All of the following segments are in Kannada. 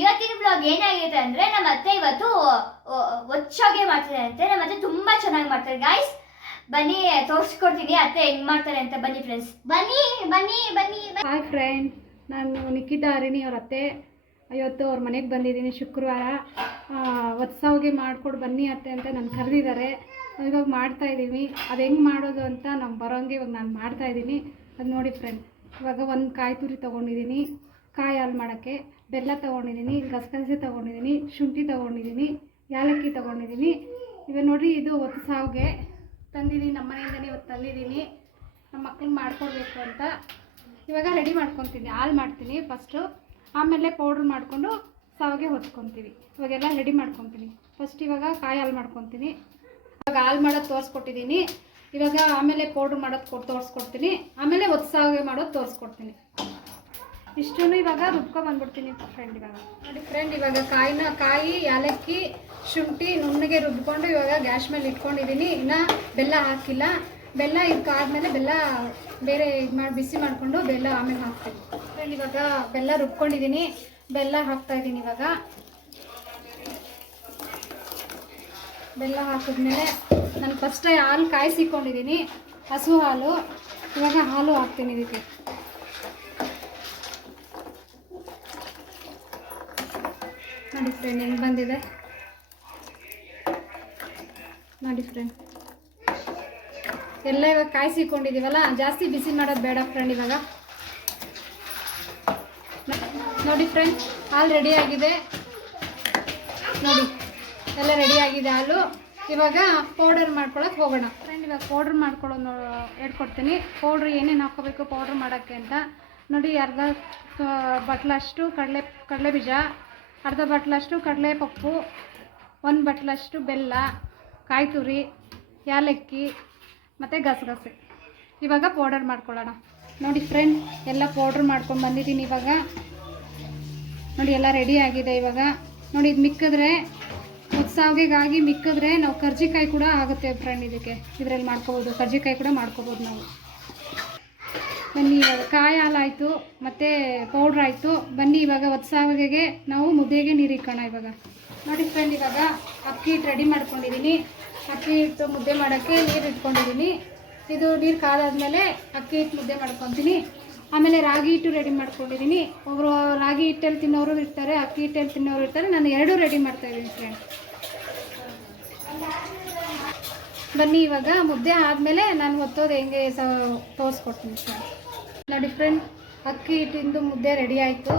ಇವತ್ತಿನ ಬ್ಲಾಗ್ ಏನಾಗಿದೆ ಅಂದ್ರೆ ನಮ್ಮ ಅತ್ತೆ ಇವತ್ತು ಒಚ್ಚಾಗೆ ಮಾಡ್ತಾರೆ ಅಂತೆ. ನಮ್ಮ ಅತ್ತೆ ತುಂಬಾ ಚೆನ್ನಾಗಿ ಮಾಡ್ತಾರೆ. ಗಾಯ್ಸ್ ಬನ್ನಿ, ತೋರಿಸ್ಕೊಡ್ತೀನಿ. ಅತ್ತೆ ಹೆಂಗ್ ಮಾಡ್ತಾರೆ ಅಂತ ಬನ್ನಿ ಫ್ರೆಂಡ್ಸ್ ಬನ್ನಿ ಬನ್ನಿ ಬನ್ನಿ ಹಾಯ್ ಫ್ರೆಂಡ್ ನಾನು ನಿಖಿತಾ ಹರಿಣಿ ಅವ್ರ ಅತ್ತೆ. ಇವತ್ತು ಅವ್ರ ಮನೆಗೆ ಬಂದಿದ್ದೀನಿ ಶುಕ್ರವಾರ. ಒತ್ಸವಗೆ ಮಾಡಿಕೊಡು ಬನ್ನಿ ಅತ್ತೆ ಅಂತ ನಾನು ಕರೆದಿದ್ದಾರೆ ಇವಾಗ ಮಾಡ್ತಾ ಇದ್ದೀವಿ ಅದು ಹೆಂಗೆ ಮಾಡೋದು ಅಂತ ನಮ್ಗೆ ಬರೋಂಗೆ ಇವಾಗ ನಾನು ಮಾಡ್ತಾ ಇದ್ದೀನಿ ಅದು ನೋಡಿ ಫ್ರೆಂಡ್ ಇವಾಗ ಒಂದು ಕಾಯಿ ತುರಿ ತೊಗೊಂಡಿದ್ದೀನಿ ಕಾಯಿ ಹಾಲು ಮಾಡೋಕ್ಕೆ. ಬೆಲ್ಲ ತೊಗೊಂಡಿದ್ದೀನಿ, ಗಸಗಸೆ ತೊಗೊಂಡಿದ್ದೀನಿ, ಶುಂಠಿ ತೊಗೊಂಡಿದ್ದೀನಿ, ಯಾಲಕ್ಕಿ ತೊಗೊಂಡಿದ್ದೀನಿ. ಇವಾಗ ನೋಡಿ ಇದು ಒತ್ತು ಸಾವಿಗೆ ತಂದಿದ್ದೀನಿ, ನಮ್ಮ ಮನೆಯಿಂದನೇ ಇವತ್ತು ತಂದಿದ್ದೀನಿ. ನಮ್ಮ ಮಕ್ಳಿಗೆ ಮಾಡ್ಕೊಡ್ಬೇಕು ಅಂತ. ಇವಾಗ ರೆಡಿ ಮಾಡ್ಕೊತೀನಿ, ಹಾಲು ಮಾಡ್ತೀನಿ ಫಸ್ಟು ಆಮೇಲೆ ಪೌಡ್ರ್ ಮಾಡಿಕೊಂಡು ಸಾವಿಗೆ ಹೊತ್ಕೊತೀವಿ. ಇವಾಗೆಲ್ಲ ರೆಡಿ ಮಾಡ್ಕೊತೀನಿ. ಫಸ್ಟ್ ಇವಾಗ ಕಾಯಿ ಹಾಲು ಮಾಡ್ಕೊತೀನಿ. ಇವಾಗ ಹಾಲು ಮಾಡೋದು ತೋರಿಸ್ಕೊಟ್ಟಿದ್ದೀನಿ. ಇವಾಗ ಆಮೇಲೆ ಪೌಡ್ರ್ ಮಾಡೋದು ಕೊಟ್ಟು ತೋರಿಸ್ಕೊಡ್ತೀನಿ. ಆಮೇಲೆ ಒತ್ತು ಸಾವಿಗೆ ಮಾಡೋದು ತೋರಿಸ್ಕೊಡ್ತೀನಿ. ಇಷ್ಟನ್ನು ಇವಾಗ ರುಬ್ಕೊ ಬಂದ್ಬಿಡ್ತೀನಿ ಫ್ರೆಂಡ್ ಇವಾಗ. ನೋಡಿ ಫ್ರೆಂಡ್ ಇವಾಗ ಕಾಯಿನ ಕಾಯಿ ಏಲಕ್ಕಿ ಶುಂಠಿ, ನುಣ್ಣಗೆ ರುಬ್ಕೊಂಡು ಇವಾಗ ಗ್ಯಾಸ್ ಮೇಲೆ ಇಟ್ಕೊಂಡಿದ್ದೀನಿ. ಇನ್ನು ಬೆಲ್ಲ ಹಾಕಿಲ್ಲ. ಬೆಲ್ಲ ಇದಕ್ಕಾದ್ಮೇಲೆ ಬೆಲ್ಲ ಬೇರೆ ಇದು ಮಾಡಿ, ಬಿಸಿ ಮಾಡಿಕೊಂಡು ಬೆಲ್ಲ ಆಮೇಲೆ ಹಾಕ್ತೀನಿ. ಫ್ರೆಂಡ್ ಇವಾಗ ಬೆಲ್ಲ ರುಬ್ಕೊಂಡಿದ್ದೀನಿ. ಬೆಲ್ಲ ಹಾಕ್ತಾ ಇದ್ದೀನಿ ಇವಾಗ. ಬೆಲ್ಲ ಹಾಕಿದ್ಮೇಲೆ ನಾನು ಫಸ್ಟ್ ಹಾಲು ಕಾಯಿಸಿಕೊಂಡಿದ್ದೀನಿ. ಹಸು ಹಾಲು. ಇವಾಗ ಹಾಲು ಹಾಕ್ತೀನಿ ಇದಕ್ಕೆ. ನೋಡಿ ಫ್ರೆಂಡ್ ಹೆಂಗೆ ಬಂದಿದೆ? ನೋಡಿ ಫ್ರೆಂಡ್ ಎಲ್ಲ ಇವಾಗ ಕಾಯಿಸಿಕೊಂಡಿದ್ದೀವಲ್ಲ ಜಾಸ್ತಿ ಬಿಸಿ ಮಾಡೋದು ಬೇಡ ಫ್ರೆಂಡ್ ಇವಾಗ. ನೋಡಿ ಫ್ರೆಂಡ್ ಹಾಲು ರೆಡಿ ಆಗಿದೆ. ನೋಡಿ, ಎಲ್ಲ ರೆಡಿ ಆಗಿದೆ ಹಾಲು. ಇವಾಗ ಪೌಡರ್ ಮಾಡ್ಕೊಳಕ್ಕೆ ಹೋಗೋಣ. ಫ್ರೆಂಡ್ ಇವಾಗ ಪೌಡ್ರ್ ಮಾಡ್ಕೊಳ್ಳೋದು ಹೇಳ್ಕೊಡ್ತೀನಿ. ಪೌಡ್ರ್ ಏನೇನು ಹಾಕೋಬೇಕು ಪೌಡ್ರ್ ಮಾಡೋಕ್ಕೆ ಅಂತ. ನೋಡಿ, ಅರ್ಧ ಬಟ್ಲಷ್ಟು ಕಡಲೆ ಕಡಲೆ ಬೀಜ. ಅರ್ಧ ಬಟ್ಲಷ್ಟು ಕಡಲೆ ಪಪ್ಪು ಒಂದು ಬಟ್ಲಷ್ಟು ಬೆಲ್ಲ ಕಾಯಿ ತುರಿ ಯಾಲಕ್ಕಿ ಮತ್ತು ಗಸಗಸೆ. ಇವಾಗ ಪೌಡರ್ ಮಾಡ್ಕೊಳ್ಳೋಣ. ನೋಡಿ ಫ್ರೆಂಡ್ ಎಲ್ಲ ಪೌಡ್ರ್ ಮಾಡ್ಕೊಂಡು ಬಂದಿದ್ದೀನಿ ಇವಾಗ. ನೋಡಿ ಎಲ್ಲ ರೆಡಿ ಆಗಿದೆ ಇವಾಗ. ನೋಡಿ ಇದು ಮಿಕ್ಕಿದ್ರೆ ಉತ್ಸಾವಿಗಾಗಿ ಮಿಕ್ಕಿದ್ರೆ ನಾವು ಕರ್ಜಿಕಾಯಿ ಕೂಡ ಆಗುತ್ತೆ ಫ್ರೆಂಡ್ ಇದಕ್ಕೆ. ಇದರಲ್ಲಿ ಮಾಡ್ಕೋಬೋದು, ಕರ್ಜಿಕಾಯಿ ಕೂಡ ಮಾಡ್ಕೋಬೋದು ನಾವು. ಬನ್ನಿ, ಇವಾಗ ಕಾಯಿ ಹಾಲಾಯಿತು, ಮತ್ತು ಪೌಡ್ರ್ ಆಯಿತು. ಬನ್ನಿ, ಇವಾಗ ಒತ್ಸಾವಿಗೆಗೆ ನಾವು ಮುದ್ದೆಗೆ ನೀರು ಇಕ್ಕೋಣ ಇವಾಗ. ನೋಡಿ ಫ್ರೆಂಡ್ ಇವಾಗ ಅಕ್ಕಿ ಹಿಟ್ಟು ರೆಡಿ ಮಾಡ್ಕೊಂಡಿದ್ದೀನಿ ಅಕ್ಕಿ ಹಿಟ್ಟು ಮುದ್ದೆ ಮಾಡೋಕ್ಕೆ ನೀರು ಇಟ್ಕೊಂಡಿದ್ದೀನಿ ಇದು ನೀರು ಕಾದಾದ್ಮೇಲೆ ಅಕ್ಕಿ ಹಿಟ್ಟು ಮುದ್ದೆ ಮಾಡ್ಕೊತೀನಿ. ಆಮೇಲೆ ರಾಗಿ ಹಿಟ್ಟು ರೆಡಿ ಮಾಡ್ಕೊಂಡಿದ್ದೀನಿ ಒಬ್ಬರು ರಾಗಿ ಹಿಟ್ಟಲ್ಲಿ ತಿನ್ನೋರು ಇರ್ತಾರೆ, ಅಕ್ಕಿ ಹಿಟ್ಟಲ್ಲಿ ತಿನ್ನೋರು ಇರ್ತಾರೆ. ನಾನು ಎರಡೂ ರೆಡಿ ಮಾಡ್ತಾ ಇದ್ದೀನಿ ಫ್ರೆಂಡ್ ಬನ್ನಿ, ಇವಾಗ ಮುದ್ದೆ ಆದಮೇಲೆ ನಾನು ಒತ್ತೋದು ಹೆಂಗೆ ಸ ತೋರಿಸ್ಕೊಡ್ತೀನಿ ಫ್ರೆಂಡ್ ನೋಡಿ ಫ್ರೆಂಡ್ ಅಕ್ಕಿ ಹಿಟ್ಟಿಂದು ಮುದ್ದೆ ರೆಡಿ ಆಯಿತು.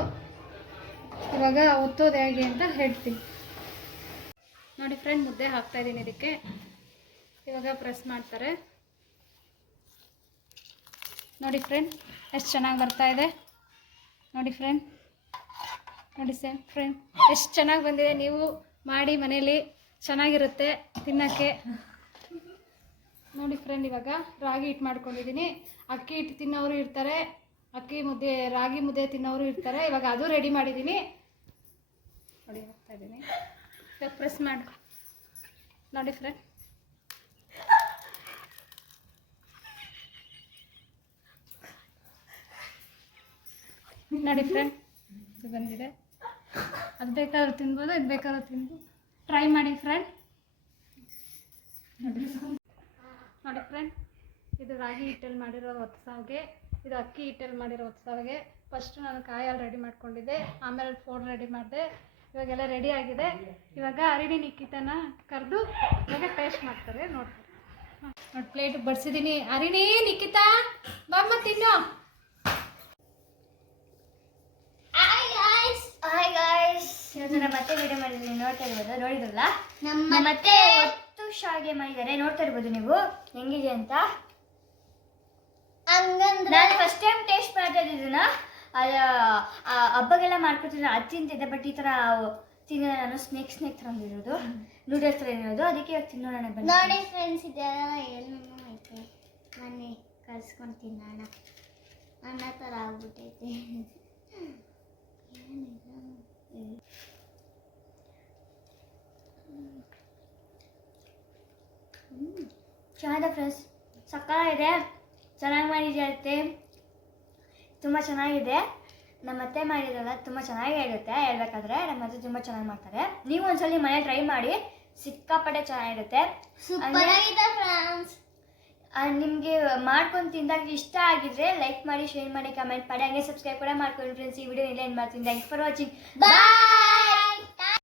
ಇವಾಗ ಒತ್ತೋದು ಹೇಗೆ ಅಂತ ಹೇಳ್ತೀನಿ. ನೋಡಿ ಫ್ರೆಂಡ್ ಮುದ್ದೆ ಹಾಕ್ತಾ ಇದ್ದೀನಿ ಇದಕ್ಕೆ. ಇವಾಗ ಪ್ರೆಸ್ ಮಾಡ್ತಾರೆ. ನೋಡಿ ಫ್ರೆಂಡ್ ಎಷ್ಟು ಚೆನ್ನಾಗಿ ಬರ್ತಾ ಇದೆ. ನೋಡಿ ಫ್ರೆಂಡ್ ನೋಡಿ ಸೇಮ್ ಫ್ರೆಂಡ್ ಎಷ್ಟು ಚೆನ್ನಾಗಿ ಬಂದಿದೆ ನೀವು. ಮಾಡಿ ಮನೇಲಿ ಚೆನ್ನಾಗಿರುತ್ತೆ ತಿನ್ನೋಕ್ಕೆ. ನೋಡಿ ಫ್ರೆಂಡ್ ಇವಾಗ ರಾಗಿ ಹಿಟ್ಟು ಮಾಡ್ಕೊಂಡಿದ್ದೀನಿ ಅಕ್ಕಿ ಹಿಟ್ಟು ತಿನ್ನೋರು ಇರ್ತಾರೆ, ಅಕ್ಕಿ ಮುದ್ದೆ, ರಾಗಿ ಮುದ್ದೆ ತಿನ್ನೋರು ಇರ್ತಾರೆ. ಇವಾಗ ಅದು ರೆಡಿ ಮಾಡಿದ್ದೀನಿ ನೋಡಿ ಹಾಕ್ತಾ ಇದ್ದೀನಿ ಪ್ರೆಸ್ ಮಾಡಿ ನೋಡಿ ಫ್ರೆಂಡ್ ನೋಡಿ ಫ್ರೆಂಡ್ ಇದು ಬಂದಿದೆ. ಅದು ಬೇಕಾದ್ರೂ ತಿನ್ಬೋದು, ಇದು ಬೇಕಾದ್ರೂ ತಿನ್ಬೋದು. ಟ್ರೈ ಮಾಡಿ ಫ್ರೆಂಡ್ ನೋಡಿ ನೋಡಿ ಫ್ರೆಂಡ್ ಇದು ರಾಗಿ ಹಿಟ್ಟಲ್ಲಿ ಮಾಡಿರೋ ಒತ್ಸಾವಿಗೆ ಇದು ಅಕ್ಕಿ ಹಿಟ್ಟಲ್ಲಿ ಮಾಡಿರೋ ಒತ್ಸಾವಿಗೆ ಫಸ್ಟ್ ನಾನು ಕಾಯಿ ಹಾಲು ರೆಡಿ ಮಾಡ್ಕೊಂಡಿದ್ದೆ ಆಮೇಲೆ ಫೋನ್ ರೆಡಿ ಮಾಡಿದೆ ಇವಾಗೆಲ್ಲ ರೆಡಿ ಆಗಿದೆ. ಇವಾಗ ಅರಿಣಿ ನಿಕ್ಕಿತನ ಕರೆದು ಇವಾಗ ಟೇಸ್ಟ್ ಮಾಡ್ತಾರೆ ನೋಡ್ತಾರೆ ನೋಡಿ ಪ್ಲೇಟ್ ಬಡಿಸಿದ್ದೀನಿ ಅರಿಣಿ ನಿಕ್ಕಿತ ಬಾಮ್ಮ ತಿನ್ನು. ಇವತ್ತು ನಮ್ಮ ಅತ್ತೆ ವಿಡಿಯೋ ಮಾಡಿದ್ದೀನಿ ನೋಡ್ತಾ ಇರ್ಬೋದು ನೋಡಿದ್ರಲ್ಲ? ನಮ್ಮ ಒತ್ತು ಶಾವಿಗೆ ಮಾಡಿದ್ದಾರೆ ನೋಡ್ತಾ ಇರ್ಬೋದು ನೀವು. ಹೆಂಗಿದೆ ಅಂತ? ನಾನು ಫಸ್ಟ್ ಟೈಮ್ ಟೇಸ್ಟ್ ಮಾಡ್ತಾ ಇದನ್ನ. ಹಬ್ಬಗೆಲ್ಲ ಮಾಡ್ಕೊತಿದ್ದೆ ಅದು ತಿಂತಿದ್ದೆ ಬಟ್ ಈ ಥರ ತಿನ್ನ ನಾನು ಸ್ನೇಕ್ ಸ್ನೇಕ್ ಥರ ಇರೋದು ನೂಡಲ್ಸ್ ಥರ ಇರೋದು. ಅದಕ್ಕೆ ಇವಾಗ ತಿನ್ನೋಣ ಬಂದು ನೋಡಿ ಫ್ರೆಂಡ್ಸ್ ಇದೆಲ್ಲ ಏನೇನೋ ಐತೆ. ಮನೆ ಕಲ್ಸ್ಕೊಂಡು ತಿನ್ನೋಣ. ಅನ್ನ ಥರ ಆಗ್ಬಿಟ್ಟೈತೆ. ಚೆನ್ನಾಗಿದೆ ಫ್ರೆಂಡ್ಸ್ ಸಕ್ಕಾಗಿದೆ ಚೆನ್ನಾಗಿ ಮಾಡಿದೆ ಅತ್ತೆ? ತುಂಬ ಚೆನ್ನಾಗಿದೆ. ನಮ್ಮ ಅತ್ತೆ ಮಾಡಿದ್ರಲ್ಲ ತುಂಬ ಚೆನ್ನಾಗಿ ಇರುತ್ತೆ ಹೇಳ್ಬೇಕಾದ್ರೆ ನಮ್ಮ ಅತ್ತೆ ತುಂಬ ಚೆನ್ನಾಗಿ ಮಾಡ್ತಾರೆ. ನೀವು ಒಂದ್ಸಲಿ ಮನೆ ಟ್ರೈ ಮಾಡಿ ಸಿಕ್ಕಾಪಟ್ಟೆ ಚೆನ್ನಾಗಿರುತ್ತೆ. ನಿಮಗೆ ಮಾಡ್ಕೊಂಡು ತಿಂದಾಗ ಇಷ್ಟ ಆಗಿದ್ರೆ ಲೈಕ್ ಮಾಡಿ ಶೇರ್ ಮಾಡಿ ಕಮೆಂಟ್ ಮಾಡಿ. ಹಂಗೆ ಸಬ್ಸ್ಕ್ರೈಬ್ ಕೂಡ ಮಾಡ್ಕೊಳ್ಳಿ ಫ್ರೆಂಡ್ಸ್ ಈ ವಿಡಿಯೋ ಇಲ್ಲ ಏನು ಮಾಡ್ತೀನಿ. Thanks for watching bye